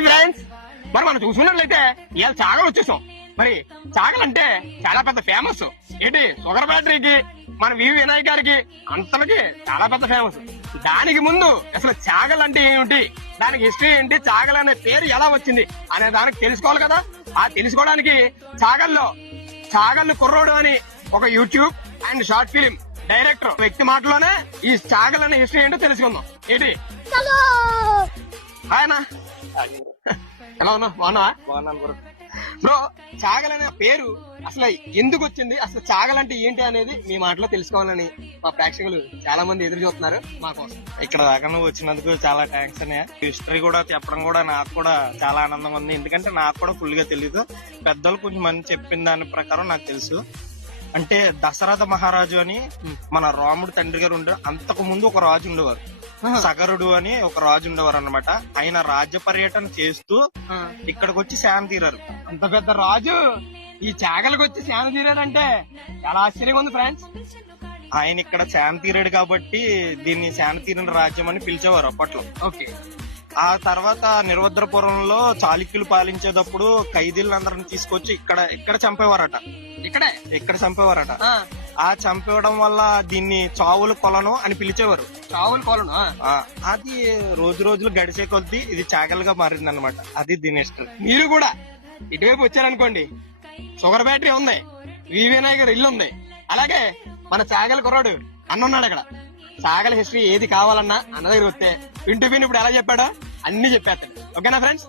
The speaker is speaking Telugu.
హాయ్ ఫ్రెండ్స్, మరి మనం చూసుకున్నట్లయితే ఇవాళ చాగలు వచ్చేసాం. మరి చాగలంటే చాలా పెద్ద ఫేమస్. ఏంటి షుగర్ ఫ్యాక్టరీకి మన వివి వినాయక్ గారికి అంతలకి చాలా పెద్ద ఫేమస్. దానికి ముందు అసలు చాగల్ అంటే ఏమిటి, దానికి హిస్టరీ ఏంటి, చాగల్ అనే పేరు ఎలా వచ్చింది అనే దానికి తెలుసుకోవాలి కదా. ఆ తెలుసుకోవడానికి చాగళ్ళు కుర్రోడు అని ఒక YouTube and short film director వ్యక్తి మాటలోనే ఈ చాగల్ అనే హిస్టరీ ఏంటో తెలుసుకుందాం. ఏంటి ఆయన ఎలా ఉన్నావు? బాగున్నావా బ్రో? చాగల్ అనే పేరు అసలు ఎందుకు వచ్చింది, అసలు చాగల్ అంటే ఏంటి అనేది మీ మాటలో తెలుసుకోవాలని మా ప్రేక్షకులు చాలా మంది ఎదురు చూస్తున్నారు మా కోసం. ఇక్కడ దాకా నువ్వు వచ్చినందుకు చాలా థ్యాంక్స్ అనే. హిస్టరీ కూడా చెప్పడం కూడా నాకు కూడా చాలా ఆనందంగా ఉంది, ఎందుకంటే నాకు కూడా ఫుల్ గా తెలీదు. పెద్దలు కొంచెం మంది చెప్పిన దాని ప్రకారం నాకు తెలుసు. అంటే దశరథ మహారాజు అని మన రాముడు తండ్రి గారు ఉండే, అంతకు ముందు ఒక రాజు ఉండేవారు, సగరుడు అని ఒక రాజు ఉండేవారు అన్నమాట. ఆయన రాజ్య పర్యటన చేస్తూ ఇక్కడికి వచ్చి శాంతి తీరారు. అంత పెద్ద రాజు ఈ చాగలకు వచ్చి శాంతి తీరాడంటే చాలా ఆశ్చర్యంగా ఉంది ఫ్రెండ్స్. ఆయన ఇక్కడ శాంతి తీరాడు కాబట్టి దీన్ని శాంతి తీరిన రాజ్యం అని పిలిచేవారు అప్పట్లో. ఓకే. ఆ తర్వాత నిర్వద్రపురంలో చాళుక్యులు పాలించేటప్పుడు ఖైదీలందరిని తీసుకొచ్చి ఇక్కడ చంపేవారట. ఇక్కడ చంపేవారట. ఆ చంపేయడం వల్ల దీన్ని చావుల కొలను అని పిలిచేవారు. చావుల కొలను. అది రోజు రోజులు గడిచే కొద్దీ ఇది చాగల్గా మారింది అనమాట. అది దీని ఇష్టం. మీరు కూడా ఇటువైపు వచ్చారనుకోండి, షుగర్ ఫ్యాక్టరీ ఉంది, వివి వినాయక్ గారి ఇల్లు ఉంది, అలాగే మన చాగల్ కుర్రాడు అన్నున్నాడు అక్కడ. చాగల హిస్టరీ ఏది కావాలన్నా అన్న దగ్గర వస్తే ఇంటి ఇప్పుడు ఎలా చెప్పాడో అన్ని చెప్పేస్తాడు. ఓకేనా ఫ్రెండ్స్?